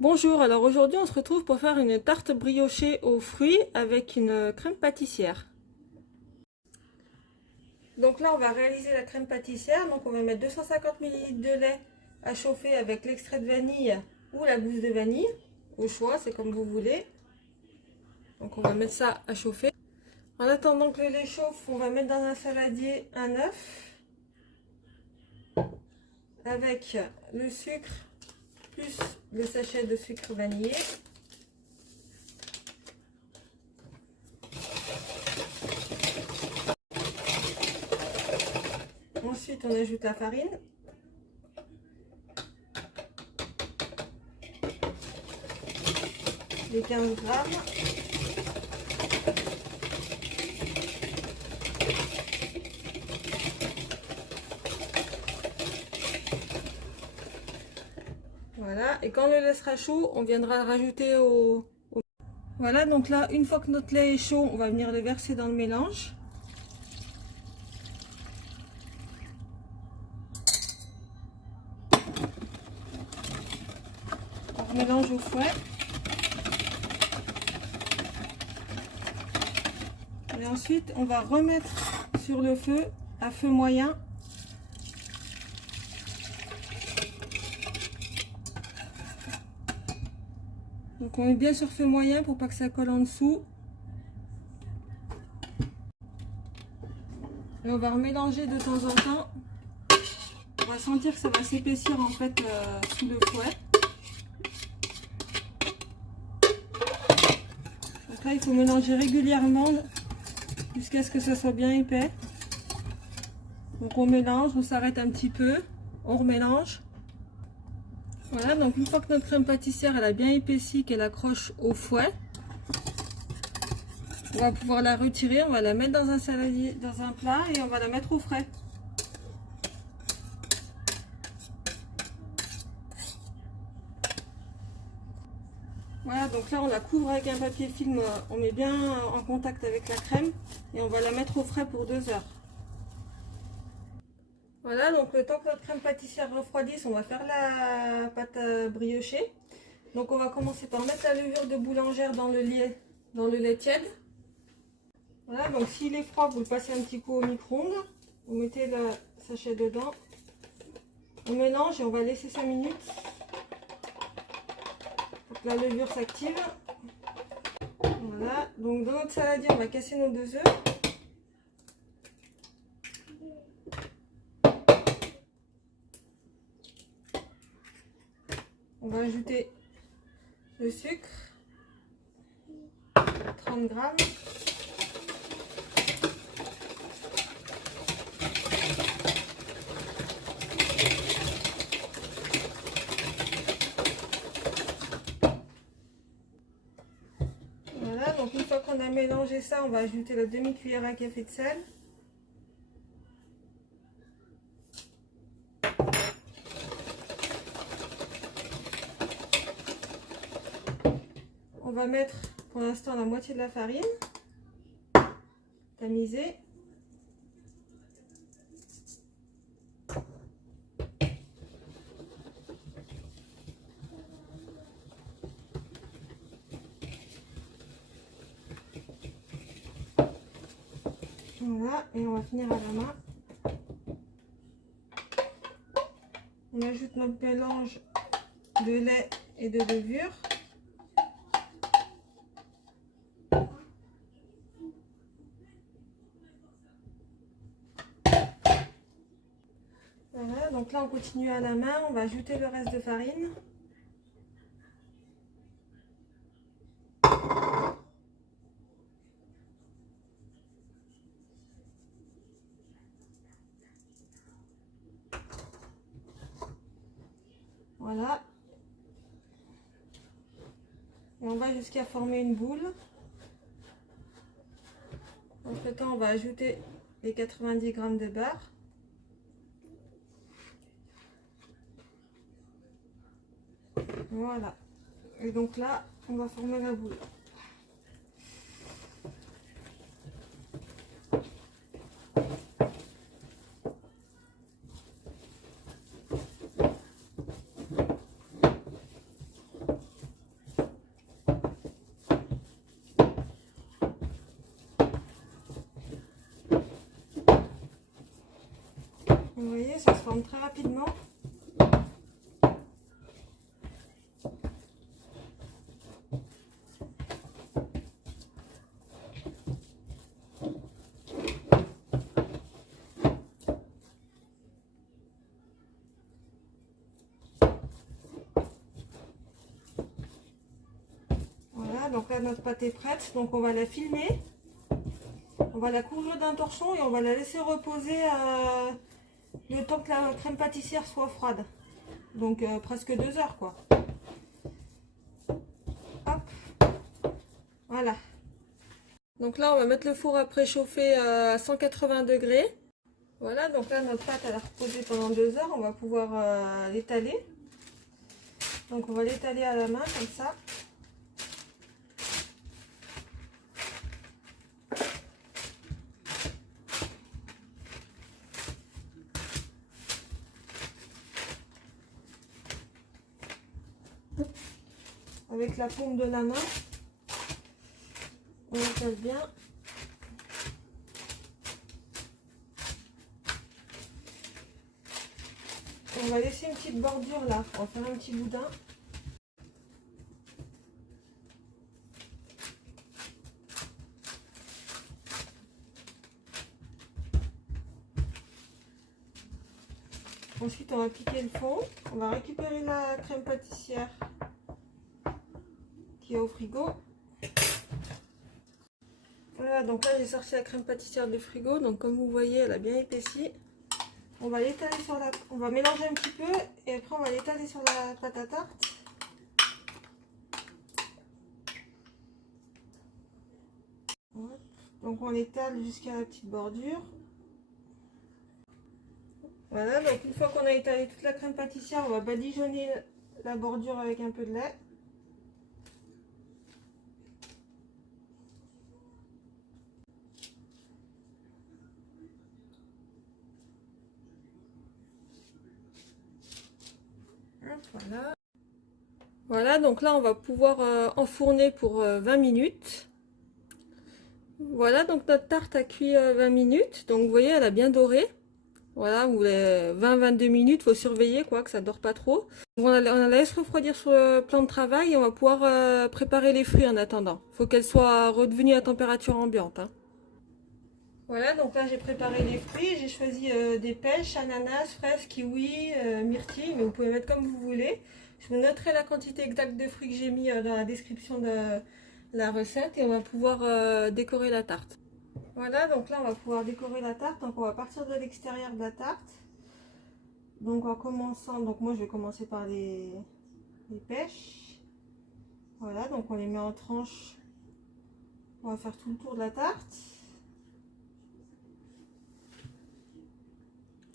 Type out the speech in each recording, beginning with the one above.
Bonjour, alors aujourd'hui on se retrouve pour faire une tarte briochée aux fruits avec une crème pâtissière. Donc là on va réaliser la crème pâtissière, donc on va mettre 250 ml de lait à chauffer avec l'extrait de vanille ou la gousse de vanille, au choix, c'est comme vous voulez. Donc on va mettre ça à chauffer. En attendant que le lait chauffe, on va mettre dans un saladier un œuf avec le sucre plus le sachet de sucre vanillé. Ensuite, on ajoute la farine. Les 15 grammes. Voilà, et quand le lait sera chaud, on viendra le rajouter au... Voilà, donc là, une fois que notre lait est chaud, on va venir le verser dans le mélange. On mélange au fouet. Et ensuite, on va remettre sur le feu à feu moyen. Donc on met bien sur feu moyen pour pas que ça colle en dessous. Et on va remélanger de temps en temps. On va sentir que ça va s'épaissir en fait sous le fouet. Donc là il faut mélanger régulièrement jusqu'à ce que ça soit bien épais. Donc on mélange, on s'arrête un petit peu, on remélange. Voilà, donc une fois que notre crème pâtissière elle a bien épaissi, qu'elle accroche au fouet, on va pouvoir la retirer, on va la mettre dans un saladier, dans un plat et on va la mettre au frais. Voilà, donc là on la couvre avec un papier film, on met bien en contact avec la crème et on va la mettre au frais pour 2 heures. Voilà, donc le temps que notre crème pâtissière refroidisse, on va faire la pâte à briocher. Donc on va commencer par mettre la levure de boulangère dans le lait tiède. Voilà, donc s'il est froid, vous le passez un petit coup au micro-ondes. Vous mettez le sachet dedans. On mélange et on va laisser 5 minutes pour que la levure s'active. Voilà, donc dans notre saladier, on va casser nos 2 œufs. On va ajouter le sucre, 30 grammes. Voilà, donc une fois qu'on a mélangé ça, on va ajouter la demi-cuillère à café de sel. On va mettre pour l'instant la moitié de la farine tamisée. Voilà, et on va finir à la main. On ajoute notre mélange de lait et de levure. Voilà, donc là on continue à la main, on va ajouter le reste de farine. Voilà. Et on va jusqu'à former une boule. Entre temps, on va ajouter les 90 grammes de beurre. Voilà. Et donc là, on va former la boule. Vous voyez, ça se forme très rapidement. Voilà, donc là notre pâte est prête, donc on va la filmer. On va la couvrir d'un torchon et on va la laisser reposer le temps que la crème pâtissière soit froide. Donc presque 2 heures quoi. Hop, voilà. Donc là on va mettre le four à préchauffer à 180 degrés. Voilà, donc là notre pâte elle a reposé pendant 2 heures. On va pouvoir l'étaler. Donc on va l'étaler à la main comme ça. Avec la paume de la main, on étale bien. On va laisser une petite bordure là, on va faire un petit boudin. Ensuite on va piquer le fond, on va récupérer la crème pâtissière qui est au frigo. Voilà, donc là j'ai sorti la crème pâtissière du frigo, donc comme vous voyez elle a bien épaissi. On va l'étaler sur la... On va mélanger un petit peu et après on va l'étaler sur la pâte à tarte. Donc on l'étale jusqu'à la petite bordure. Voilà, donc une fois qu'on a étalé toute la crème pâtissière, on va badigeonner la bordure avec un peu de lait. Voilà. Voilà, donc là on va pouvoir enfourner pour 20 minutes. Voilà, donc notre tarte a cuit 20 minutes. Donc vous voyez, elle a bien doré. Voilà, ou les 20-22 minutes, faut surveiller quoi, que ça ne dort pas trop. On la laisse refroidir sur le plan de travail et on va pouvoir préparer les fruits en attendant. Faut qu'elle soit redevenue à température ambiante. Hein. Voilà, donc là j'ai préparé les fruits. J'ai choisi des pêches, ananas, fraises, kiwi, myrtilles, mais vous pouvez mettre comme vous voulez. Je vous noterai la quantité exacte de fruits que j'ai mis dans la description de la recette et on va pouvoir décorer la tarte. Voilà, donc là on va pouvoir décorer la tarte. Donc on va partir de l'extérieur de la tarte. Donc en commençant, donc moi je vais commencer par les pêches. Voilà, donc on les met en tranches. On va faire tout le tour de la tarte.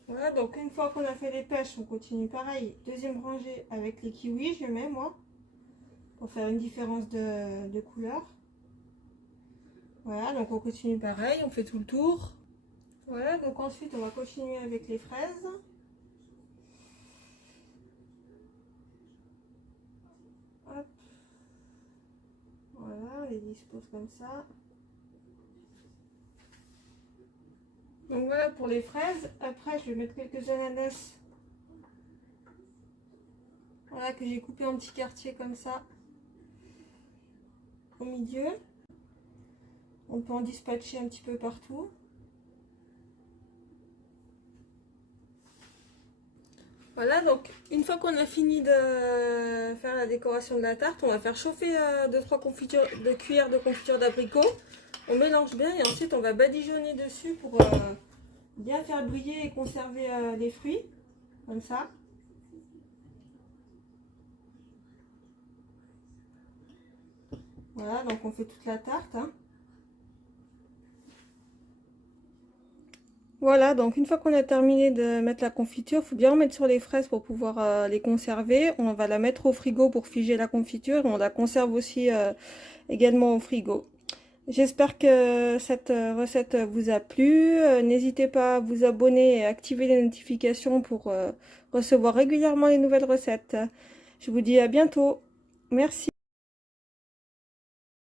Voilà, donc une fois qu'on a fait les pêches, on continue pareil. Deuxième rangée avec les kiwis, je mets moi, pour faire une différence de couleur. Voilà, donc on continue pareil, on fait tout le tour. Voilà, donc ensuite on va continuer avec les fraises. Hop. Voilà, on les dispose comme ça. Donc voilà pour les fraises. Après, je vais mettre quelques ananas. Voilà, que j'ai coupé en petits quartiers comme ça. Au milieu. On peut en dispatcher un petit peu partout. Voilà, donc une fois qu'on a fini de faire la décoration de la tarte, on va faire chauffer 2-3 cuillères de confiture d'abricot. On mélange bien et ensuite on va badigeonner dessus pour bien faire briller et conserver les fruits, comme ça. Voilà, donc on fait toute la tarte. Hein. Voilà, donc une fois qu'on a terminé de mettre la confiture, il faut bien remettre sur les fraises pour pouvoir les conserver. On va la mettre au frigo pour figer la confiture et on la conserve aussi également au frigo. J'espère que cette recette vous a plu. N'hésitez pas à vous abonner et à activer les notifications pour recevoir régulièrement les nouvelles recettes. Je vous dis à bientôt. Merci.